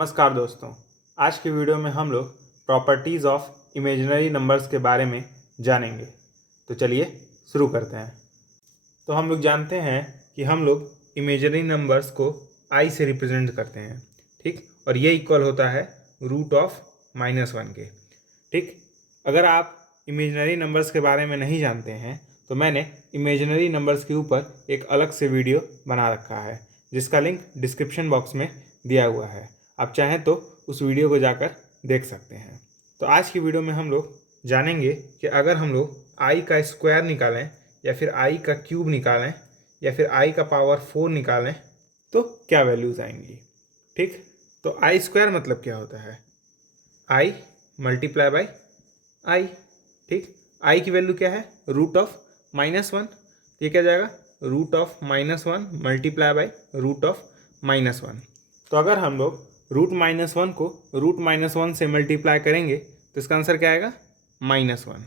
नमस्कार दोस्तों, आज की वीडियो में हम लोग प्रॉपर्टीज़ ऑफ इमेजिनरी नंबर्स के बारे में जानेंगे। तो चलिए शुरू करते हैं। तो हम लोग जानते हैं कि हम लोग इमेजिनरी नंबर्स को आई से रिप्रेजेंट करते हैं, ठीक। और ये इक्वल होता है रूट ऑफ -1 के, ठीक। अगर आप इमेजिनरी नंबर्स के बारे में नहीं जानते हैं तो मैंने इमेजिनरी नंबर्स के ऊपर एक अलग से वीडियो बना रखा है, जिसका लिंक डिस्क्रिप्शन बॉक्स में दिया हुआ है। आप चाहें तो उस वीडियो को जाकर देख सकते हैं। तो आज की वीडियो में हम लोग जानेंगे कि अगर हम लोग आई का स्क्वायर निकालें या फिर आई का क्यूब निकालें या फिर आई का पावर 4 निकालें तो क्या वैल्यूज़ आएंगी, ठीक। तो आई स्क्वायर मतलब क्या होता है? आई मल्टीप्लाई बाई आई, ठीक। आई की वैल्यू क्या है? Root of -1। ये क्या जाएगा? Root of -1 multiply by root of -1। तो अगर हम लोग रूट -1 को रूट -1 से मल्टीप्लाई करेंगे तो इसका आंसर क्या आएगा? -1,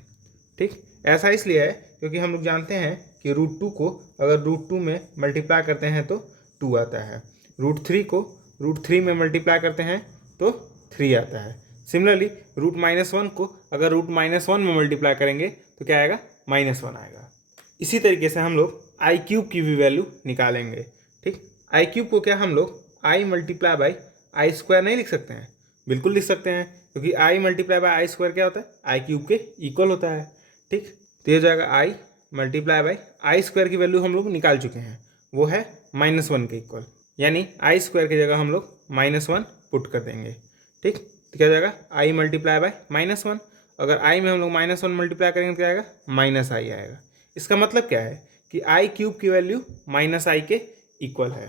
ठीक। ऐसा इसलिए है क्योंकि हम लोग जानते हैं कि रूट 2 को अगर रूट 2 में मल्टीप्लाई करते हैं तो 2 आता है। रूट 3 को रूट 3 में मल्टीप्लाई करते हैं तो 3 आता है। सिमिलरली रूट -1 को अगर रूट -1 में मल्टीप्लाई करेंगे तो क्या आएगा? -1 आएगा। इसी तरीके से हम लोग आई क्यूब की भी वैल्यू निकालेंगे, ठीक। आई क्यूब को क्या हम लोग आई मल्टीप्लाई बाई आई स्क्वायर नहीं लिख सकते हैं? बिल्कुल लिख सकते हैं, क्योंकि आई मल्टीप्लाई बाई आई स्क्वायर क्या होता है? आई क्यूब के इक्वल होता है, ठीक। तो ये हो जाएगा i multiply by i square की वैल्यू हम लोग निकाल चुके हैं, वो है -1 के इक्वल, यानी आई स्क्वायर की जगह हम लोग -1 पुट कर देंगे, ठीक। तो क्या हो जाएगा? I multiply by -1। अगर आई में हम लोग -1 मल्टीप्लाई करेंगे तो क्या आएगा? -i आएगा। इसका मतलब क्या है कि आई क्यूब की वैल्यू -i के इक्वल है,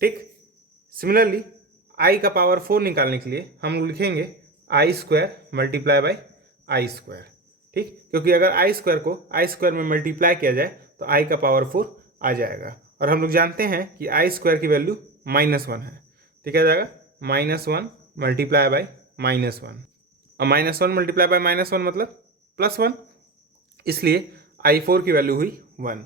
ठीक। सिमिलरली आई का पावर 4 निकालने के लिए हम लोग लिखेंगे i square multiply by i square, ठीक। क्योंकि अगर आई स्क्वायर को आई स्क्वायर में मल्टीप्लाई किया जाए तो आई का पावर 4 आ जाएगा। और हम लोग जानते हैं कि आई स्क्वायर की वैल्यू -1 है, तो क्या जाएगा? -1 मल्टीप्लाई बाई -1। और -1 मल्टीप्लाई बाई -1 मतलब +1, इसलिए i4 की वैल्यू हुई 1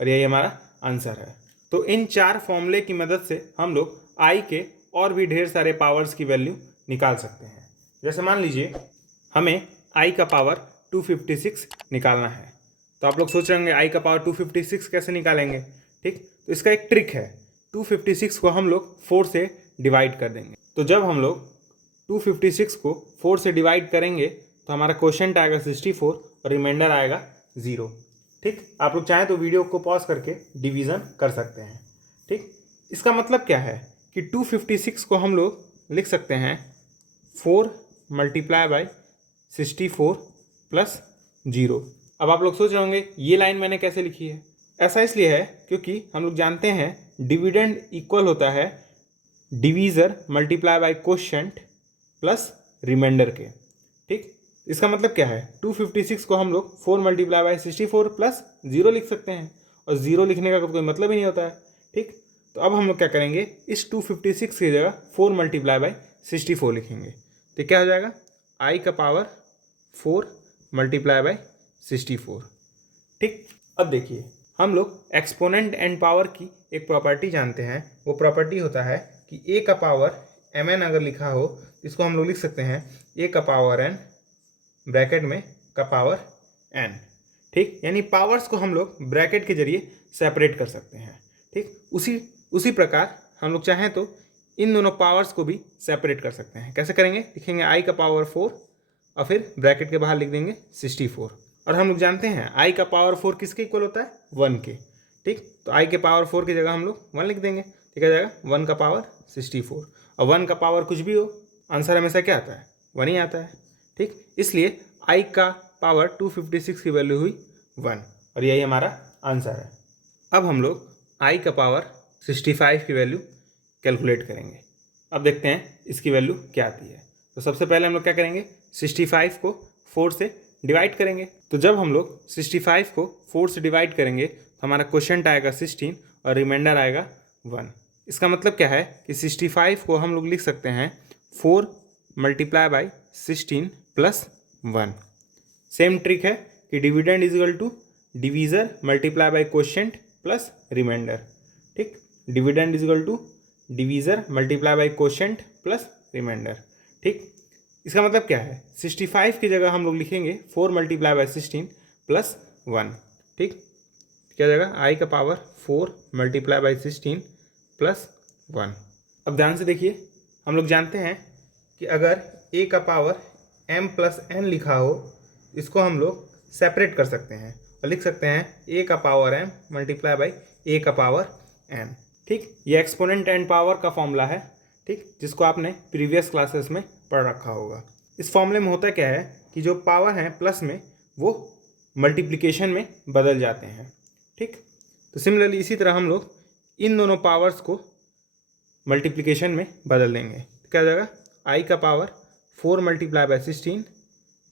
और यही हमारा आंसर है। तो इन 4 फॉर्मूले की मदद से हम लोग i के और भी ढेर सारे पावर्स की वैल्यू निकाल सकते हैं। जैसे मान लीजिए हमें i का पावर 256 निकालना है, तो आप लोग सोच रहे होंगे i का पावर 256 कैसे निकालेंगे, ठीक। तो इसका एक ट्रिक है, 256 को हम लोग 4 से डिवाइड कर देंगे। तो जब हम लोग 256 को 4 से डिवाइड करेंगे तो हमारा क्वोशिएंट आएगा 64 और रिमाइंडर आएगा 0, ठीक। आप लोग चाहें तो वीडियो को पॉज करके डिवीज़न कर सकते हैं, ठीक। इसका मतलब क्या है कि 256 को हम लोग लिख सकते हैं 4 मल्टीप्लाई बाई 64 प्लस 0। अब आप लोग सोच रहे होंगे ये लाइन मैंने कैसे लिखी है? ऐसा इसलिए है क्योंकि हम लोग जानते हैं डिविडेंड इक्वल होता है divisor multiply by quotient plus remainder के, ठीक। इसका मतलब क्या है? 256 को हम लोग 4 मल्टीप्लाई बाई 64 प्लस 0 लिख सकते हैं, और 0 लिखने का कोई मतलब ही नहीं होता है, ठीक। तो अब हम लोग क्या करेंगे, इस 256 की जगह 4 मल्टीप्लाई बाई 64 लिखेंगे, तो क्या हो जाएगा? आई का पावर 4 मल्टीप्लाई बाई 64, ठीक। अब देखिए हम लोग एक्सपोनेंट एंड पावर की एक प्रॉपर्टी जानते हैं। वो प्रॉपर्टी होता है कि a का पावर mn अगर लिखा हो तो इसको हम लोग लिख सकते हैं a का पावर n ब्रैकेट में का पावर n, ठीक। यानी पावर्स को हम लोग ब्रैकेट के जरिए सेपरेट कर सकते हैं, ठीक। उसी प्रकार हम लोग चाहें तो इन दोनों पावर्स को भी सेपरेट कर सकते हैं। कैसे करेंगे? लिखेंगे आई का पावर 4 और फिर ब्रैकेट के बाहर लिख देंगे 64। और हम लोग जानते हैं आई का पावर 4 किसके इक्वल होता है? 1 के, ठीक। तो आई के पावर 4 की जगह हम लोग 1 लिख देंगे, ठीक है। जाएगा 1 का पावर 64, और 1 का पावर कुछ भी हो आंसर हमेशा क्या आता है? 1 ही आता है, ठीक। इसलिए आई का पावर 256 की वैल्यू हुई 1 और यही हमारा आंसर है। अब हम लोग आई का पावर 65 की वैल्यू कैलकुलेट करेंगे। अब देखते हैं इसकी वैल्यू क्या आती है। तो सबसे पहले हम लोग क्या करेंगे, 65 को 4 से डिवाइड करेंगे। तो जब हम लोग 65 को 4 से डिवाइड करेंगे तो हमारा क्वोशिएंट आएगा 16 और रिमाइंडर आएगा 1। इसका मतलब क्या है कि 65 को हम लोग लिख सकते हैं 4 multiply by 16 plus 1। Same trick है कि dividend is equal to divisor multiply by quotient plus remainder, ठीक। Dividend is equal to divisor multiply by quotient plus remainder. ठीक, इसका मतलब क्या है, 65 की जगह हम लोग लिखेंगे 4 मल्टीप्लाई बाई 16 प्लस 1। ठीक, क्या जाएगा, आई का पावर 4 मल्टीप्लाई बाई 16 प्लस 1। अब ध्यान से देखिए, हम लोग जानते हैं कि अगर a का पावर m प्लस n लिखा हो, इसको हम लोग सेपरेट कर सकते हैं और लिख सकते हैं a का power m multiply by a का पावर n। ठीक, ये एक्सपोनेंट एंड पावर का फॉर्मूला है। ठीक, जिसको आपने प्रीवियस क्लासेस में पढ़ रखा होगा। इस फॉर्मूले में होता क्या है कि जो पावर हैं प्लस में वो मल्टीप्लिकेशन में बदल जाते हैं। ठीक, तो सिमिलरली इसी तरह हम लोग इन दोनों पावर्स को मल्टीप्लिकेशन में बदल देंगे। तो क्या हो जाएगा, आई का power 4 multiply by 16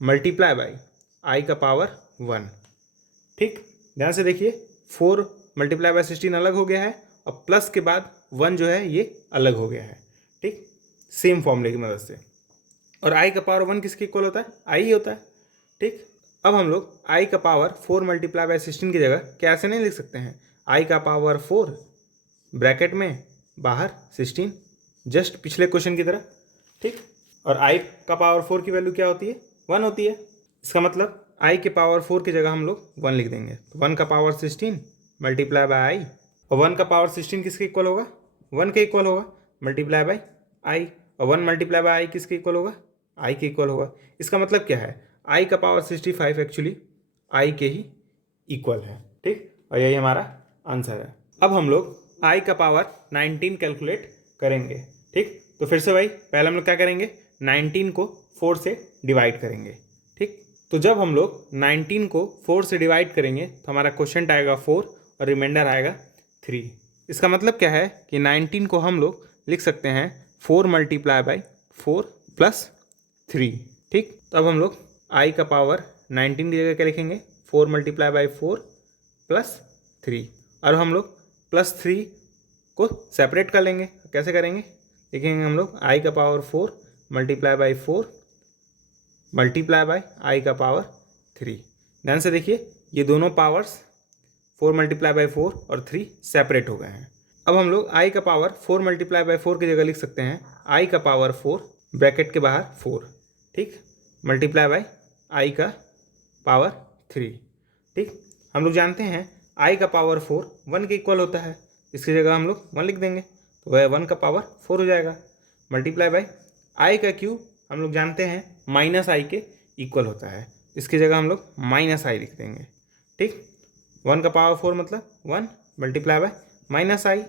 multiply by आई का पावर 1। ठीक, ध्यान से देखिए, 4 मल्टीप्लाई बाई 16 अलग हो गया है और प्लस के बाद 1 जो है ये अलग हो गया है। ठीक, सेम फॉर्मूले की मदद से। और आई का पावर 1 किसके इक्वल होता है, आई ही होता है। ठीक, अब हम लोग आई का पावर 4 मल्टीप्लाई बाई 16 की जगह कैसे नहीं लिख सकते हैं, आई का पावर 4 ब्रैकेट में बाहर 16, जस्ट पिछले क्वेश्चन की तरह। ठीक, और आई का पावर 4 की वैल्यू क्या होती है, 1 होती है। इसका मतलब आई के पावर 4 की जगह हम लोग 1 लिख देंगे। तो 1 का पावर 16 मल्टीप्लाई बाय आई, और 1 का पावर 16 किसके इक्वल होगा, 1 के इक्वल होगा, मल्टीप्लाई बाय आई। और 1 मल्टीप्लाई बाय आई किसके इक्वल होगा, आई के इक्वल होगा। इसका मतलब क्या है, आई का पावर 65 एक्चुअली आई के ही इक्वल है। ठीक, और यही हमारा आंसर है। अब हम लोग आई का पावर 19 कैलकुलेट करेंगे। ठीक, तो फिर से भाई पहले हम लोग क्या करेंगे, 19 को 4 से डिवाइड करेंगे। ठीक, तो जब हम लोग 19 को 4 से डिवाइड करेंगे तो हमारा क्वेश्चन आएगा 4 और रिमाइंडर आएगा 3। इसका मतलब क्या है कि 19 को हम लोग लिख सकते हैं 4 मल्टीप्लाई बाई 4 प्लस 3। ठीक, तो अब हम लोग आई का पावर 19 की जगह क्या लिखेंगे, 4 मल्टीप्लाई बाई 4 प्लस 3। और हम लोग प्लस 3 को सेपरेट कर लेंगे। कैसे करेंगे, लिखेंगे हम लोग आई का power 4 multiply by 4 multiply by आई का पावर 3। ध्यान से देखिए, ये दोनों पावर्स 4 मल्टीप्लाई बाई 4 और 3 सेपरेट हो गए हैं। अब हम लोग आई का पावर 4 मल्टीप्लाई बाई 4 की जगह लिख सकते हैं आई का पावर 4 ब्रैकेट के बाहर 4। ठीक, मल्टीप्लाई बाई आई का पावर 3। ठीक, हम लोग जानते हैं आई का पावर 4 1 के इक्वल होता है, इसकी जगह हम लोग 1 लिख देंगे तो वह 1 का पावर 4 हो जाएगा। मल्टीप्लाई बाई आई का क्यूब हम लोग जानते हैं माइनस आई के इक्वल होता है, इसकी जगह हम लोग माइनस आई लिख देंगे। ठीक, 1 का पावर 4 मतलब 1 मल्टीप्लाई बाई माइनस आई।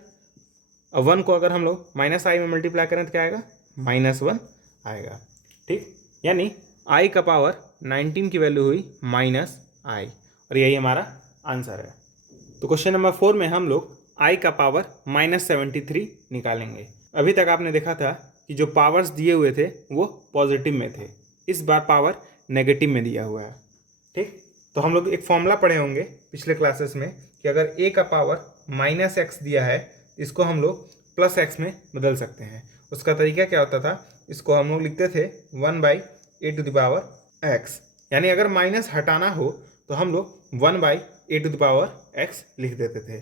और 1 को अगर हम लोग माइनस आई में मल्टीप्लाई करें तो क्या आएगा, -1 आएगा। ठीक, यानी आई का पावर 19 की वैल्यू हुई माइनस आई, और यही हमारा आंसर है। तो क्वेश्चन नंबर 4 में हम लोग आई का पावर -73 निकालेंगे। अभी तक आपने देखा था कि जो पावर्स दिए हुए थे वो पॉजिटिव में थे, इस बार पावर नेगेटिव में दिया हुआ है। ठीक, तो हम लोग एक फॉर्मूला पढ़े होंगे पिछले क्लासेस में कि अगर a का पावर -x दिया है, इसको हम लोग +x में बदल सकते हैं। उसका तरीका क्या होता था, इसको हम लोग लिखते थे 1/a⁴x, यानी अगर माइनस हटाना हो तो हम लोग 1/a⁴x लिख देते थे।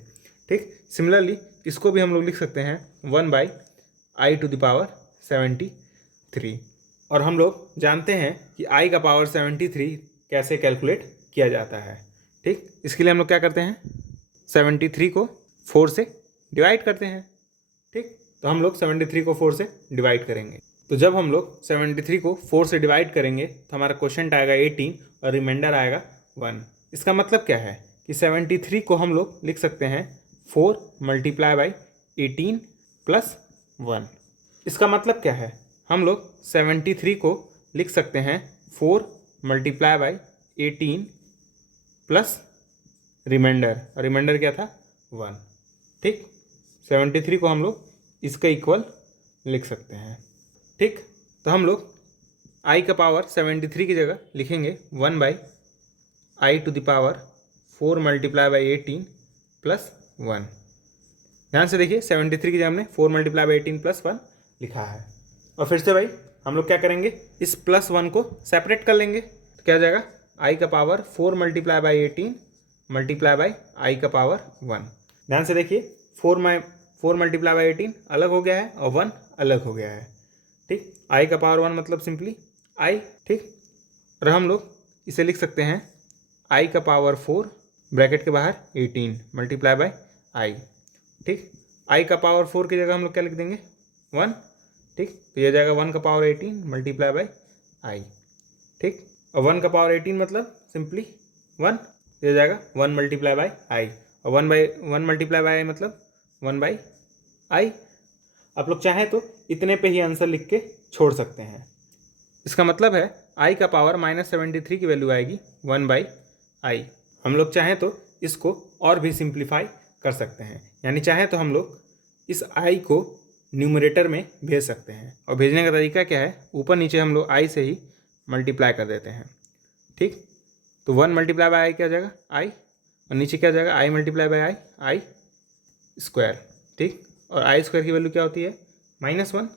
ठीक, सिमिलरली इसको भी हम लोग लिख सकते हैं 1/i⁴73। और हम लोग जानते हैं कि i का पावर 73 कैसे कैलकुलेट किया जाता है। ठीक, इसके लिए हम लोग क्या करते हैं, 73 को 4 से डिवाइड करते हैं। ठीक, तो हम लोग 73 को 4 से डिवाइड करेंगे। तो जब हम लोग 73 को 4 से डिवाइड करेंगे तो हमारा क्वेश्चन आएगा 18 और रिमाइंडर आएगा 1। इसका मतलब क्या है कि 73 को हम लोग लिख सकते हैं 4 मल्टीप्लाई बाई 18 प्लस 1। इसका मतलब क्या है, हम लोग 73 को लिख सकते हैं 4 मल्टीप्लाई बाई 18 प्लस रिमाइंडर, और रिमाइंडर क्या था 1। ठीक, 73 को हम लोग इसका इक्वल लिख सकते हैं। ठीक, तो हम लोग आई का पावर 73 की जगह लिखेंगे 1/i⁴ मल्टीप्लाई बाई 18 प्लस 1। ध्यान से देखिए, 73 की जगह हमने 4 मल्टीप्लाई बाई 18 प्लस 1 लिखा है। और फिर से भाई हम लोग क्या करेंगे, इस +1 को सेपरेट कर लेंगे तो क्या हो जाएगा, आई का power 4 multiply by 18 multiply by आई का पावर 1। ध्यान से देखिए, 4 मल्टीप्लाई बाई 18 अलग हो गया है और 1 अलग हो गया है। ठीक। आई का पावर 1 मतलब सिंपली आई, ठीक। और हम लोग इसे लिख सकते हैं आई का पावर 4 ब्रैकेट के बाहर 18 मल्टीप्लाई बाय आई, ठीक। आई का पावर 4 की जगह हम लोग क्या लिख देंगे 1, ठीक। तो ये जाएगा 1 का पावर 18 मल्टीप्लाई बाय आई, ठीक। और 1 का पावर 18 मतलब सिंपली 1, ये जाएगा 1 मल्टीप्लाई बाय आई, और 1 मल्टीप्लाई बाय आई मतलब 1 बाई आई। आप लोग चाहें तो इतने पे ही आंसर लिख के छोड़ सकते हैं। इसका मतलब है आई का पावर -73 की वैल्यू आएगी 1 बाई आई। हम लोग चाहें तो इसको और भी सिंप्लीफाई कर सकते हैं, यानी चाहें तो हम लोग इस आई को न्यूमरेटर में भेज सकते हैं। और भेजने का तरीका क्या है, ऊपर नीचे हम लोग आई से ही मल्टीप्लाई कर देते हैं, ठीक। तो 1 मल्टीप्लाई बाय आई क्या हो जाएगा आई, और नीचे क्या हो जाएगा i multiply by i, i square, ठीक। और आई स्क्वायर की वैल्यू क्या होती है -1,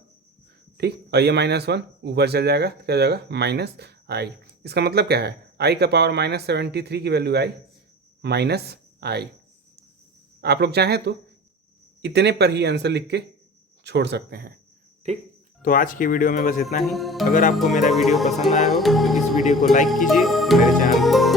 ठीक। और ये -1 ऊपर चल जाएगा, क्या हो जाएगा माइनस आई। इसका मतलब क्या है आई का पावर -73 की वैल्यू आई माइनस आई। आप लोग चाहें तो इतने पर ही आंसर लिख के छोड़ सकते हैं, ठीक। तो आज की वीडियो में बस इतना ही। अगर आपको मेरा वीडियो पसंद आया हो तो इस वीडियो को लाइक कीजिए, मेरे चैनल को